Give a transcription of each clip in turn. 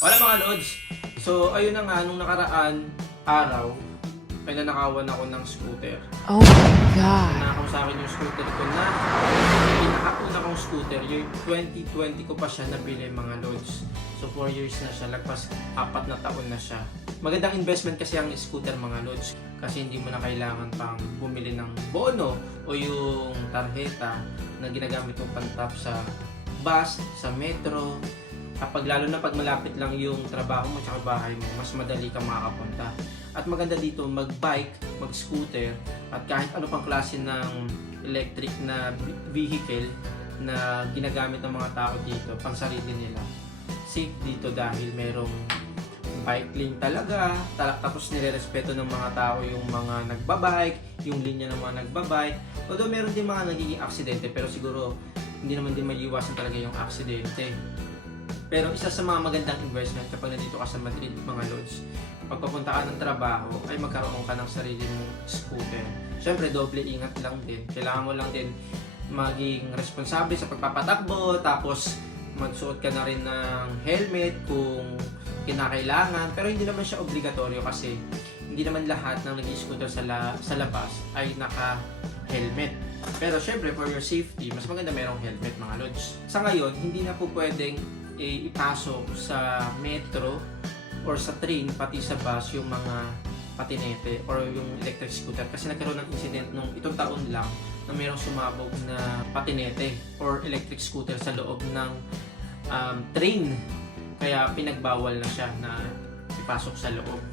Wala mga lods. So, ayun na nga, nung nakaraan araw, ay nanakawan ako ng scooter. Oh my God. Nanakaw sa akin yung scooter ko na pinakauna kong scooter. Yung 2020 ko pa siya nabili mga lods. So, 4 years na siya. Lagpas 4 na taon na siya. Magandang investment kasi ang scooter mga lods. Kasi hindi mo na kailangan pang bumili ng bono o yung tarjeta na ginagamit mong pantap sa bus, sa metro. Kapag lalo na pag malapit lang yung trabaho mo at bahay mo, mas madali kang makakapunta. At maganda dito mag-bike, mag-scooter, at kahit ano pang klase ng electric na vehicle na ginagamit ng mga tao dito, pang sarili nila. Safe dito dahil merong bike lane talaga, tapos nire-respeto ng mga tao yung mga nagbabike, yung linya ng mga nagbabike. Although meron din mga nagiging aksidente, pero siguro hindi naman din maiiwasan talaga yung aksidente. Pero isa sa mga magandang investment kapag nandito ka sa Madrid, mga lods, pagpapunta ka ng trabaho, ay magkaroon ka ng sarili mong scooter. Siyempre, doble ingat lang din. Kailangan mo lang din maging responsable sa pagpapatakbo, tapos magsuot ka na rin ng helmet kung kinakailangan. Pero hindi naman siya obligatoryo kasi hindi naman lahat ng nag-scooter sa labas ay naka-helmet. Pero syempre, for your safety, mas maganda merong helmet, mga lods. Sa ngayon, hindi na po pwedeng ipasok sa metro or sa train pati sa bus yung mga patinete or yung electric scooter kasi nagkaroon ng incident nung itong taon lang na mayroong sumabog na patinete or electric scooter sa loob ng train, kaya pinagbawal na siya na ipasok sa loob.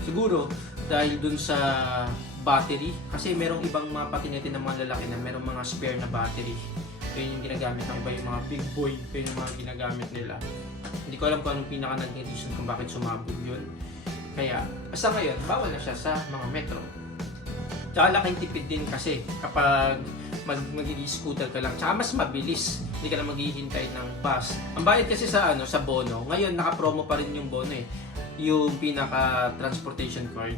Siguro dahil dun sa battery, kasi merong ibang mga patinete ng mga lalaki na merong mga spare na battery. Yun yung ginagamit ng iba, yung mga big boy, yun yung mga ginagamit nila. Hindi ko alam kung anong pinaka naging reason kung bakit sumabog yun. Kaya, basta ngayon, bawal na siya sa mga metro. Tsaka laking tipid din kasi kapag mag-scooter ka lang, tsaka mas mabilis, hindi ka na maghihintay ng bus. Ang bayad kasi sa bono, ngayon naka-promo pa rin yung bono eh, yung pinaka transportation card.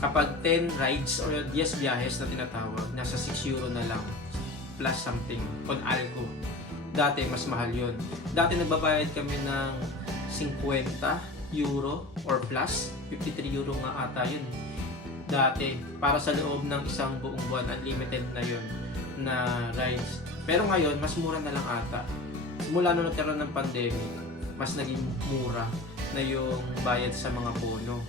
Kapag 10 rides or 10 biyahes na tinatawag, nasa 6 euro na lang plus something on algo. Dati mas mahal yun. Dati nagbabayad kami ng 50 euro or plus, 53 euro nga ata yun. Dati, para sa loob ng isang buong buwan, unlimited na yun na rides. Pero ngayon, mas mura na lang ata. Mula nung nagkaroon ng pandemic, mas naging mura na yung bayad sa mga bono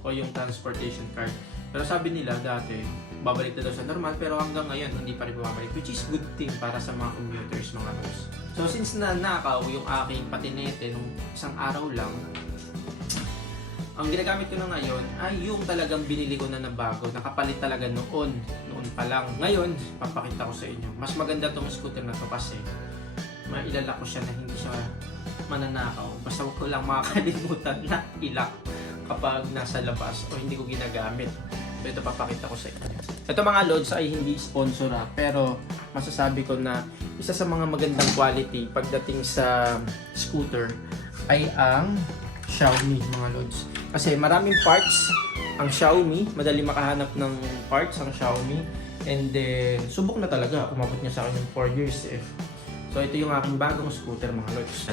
o yung transportation card. Pero sabi nila dati, babalik na daw sa normal, pero hanggang ngayon hindi pa rin bumabalik, which is good thing para sa mga commuters, mga lods. So since nanakaw yung aking patinete nung isang araw lang, ang ginagamit ko na ngayon ay yung talagang binili ko na bago, nakapalit talaga noon pa lang. Ngayon, papakita ko sa inyo. Mas maganda tong scooter na to kasi mailala ko siya na hindi siya mananakaw. Basta huwag ko lang makakalimutan na ilak kapag nasa labas o hindi ko ginagamit. So ito papakita ko sa inyo. Ito mga lods ay hindi sponsor pero masasabi ko na isa sa mga magandang quality pagdating sa scooter ay ang Xiaomi, mga lods. Kasi maraming parts ang Xiaomi, madali makahanap ng parts ang Xiaomi, and then subok na talaga, umabot niya sa akin yung 4 years eh. So ito yung aking bagong scooter, mga lods.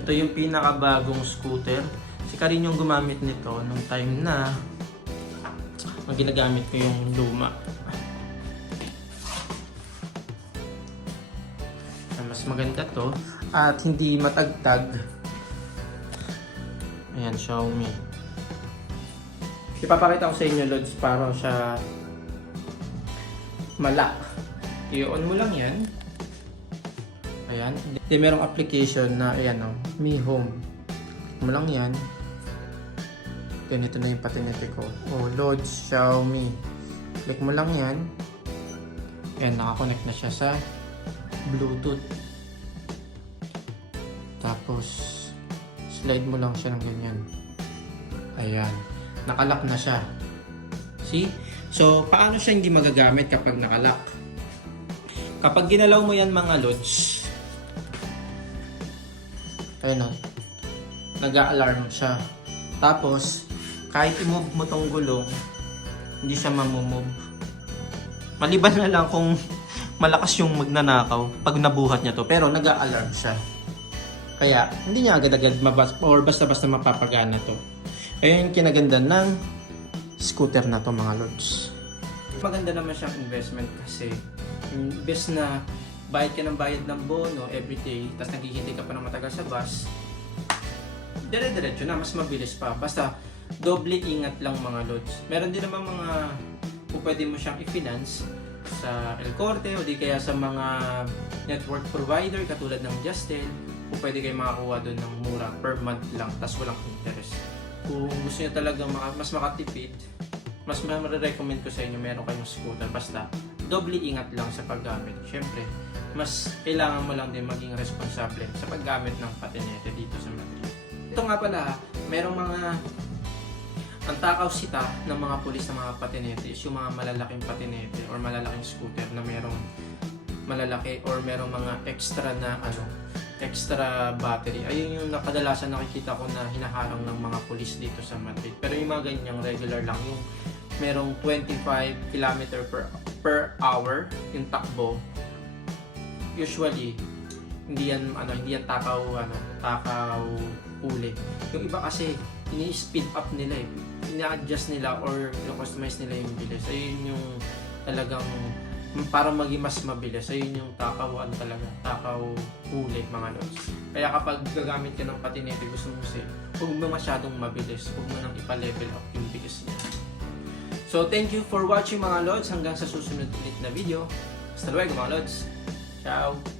Ito yung pinakabagong scooter. Si Karin yung gumamit nito nung time na ginagamit ko yung luma. Mas maganda to at hindi matagtag. Ayan, Xiaomi. Ipapakita ko sa inyo, lods, para siya malak. I-on mo lang yan. Ayan. Di merong application na, ayan o, Mi Home. Mo lang yan. Ganito na yung patinete ko. Oh, Lods, Xiaomi. Click mo lang yan. Ayan, nakakonect na siya sa Bluetooth. Tapos, slide mo lang siya ng ganyan. Ayan. Nakalock na siya. See? So, paano siya hindi magagamit kapag nakalock? Kapag ginalaw mo yan, mga lods, ayun o, nag-a-alarm siya. Tapos, kahit i-move mo tong gulong, hindi siya mamumove. Maliban na lang kung malakas yung magnanakaw pag nabuhat niya to, pero nag-a-alarm siya. Kaya, hindi niya agad-agad or basta-basta mapapagana to. Ayun yung kinaganda ng scooter na to mga lods. Maganda naman siyang investment kasi imbes na bayad ka ng bayad ng bono everyday, tapos naghihintay ka pa ng matagal sa bus, dire-diretso na, mas mabilis pa. Basta, doble ingat lang mga lods. Meron din naman mga kung pwede mo siyang i-finance sa El Corte o di kaya sa mga network provider katulad ng Justel, kung pwede kayo makakuha doon ng mura per month lang, tapos walang interest. Kung gusto nyo talaga mas makatipid, mas marirecommend ko sa inyo meron kayong scooter. Basta, doble ingat lang sa paggamit. Siyempre, mas kailangan mo lang din maging responsable sa paggamit ng patinete dito sa Madrid. Ito nga pala, merong mga ang takaw sita ng mga pulis ng mga patinete is yung mga malalaking patinete or malalaking scooter na merong malalaki or merong mga extra na extra battery. Ayun yung nakadalasan nakikita ko na hinaharang ng mga pulis dito sa Madrid. Pero yung mga ganyang regular lang, yung merong 25 km per hour yung takbo, usually hindi yan takaw uli. Yung iba kasi ini-speed up nila ina-adjust nila or i-customize nila yung bilis. Ayun yung talagang para maging mas mabilis. Ayun yung takaw uli mga lods. Kaya kapag gagamit ka ng patinete, gusto mo huwag mo masyadong mabilis, huwag mo nang ipa-level up yung bilis niya. So thank you for watching mga lods, hanggang sa susunod ulit na video. Hasta luego mga lods. Ciao!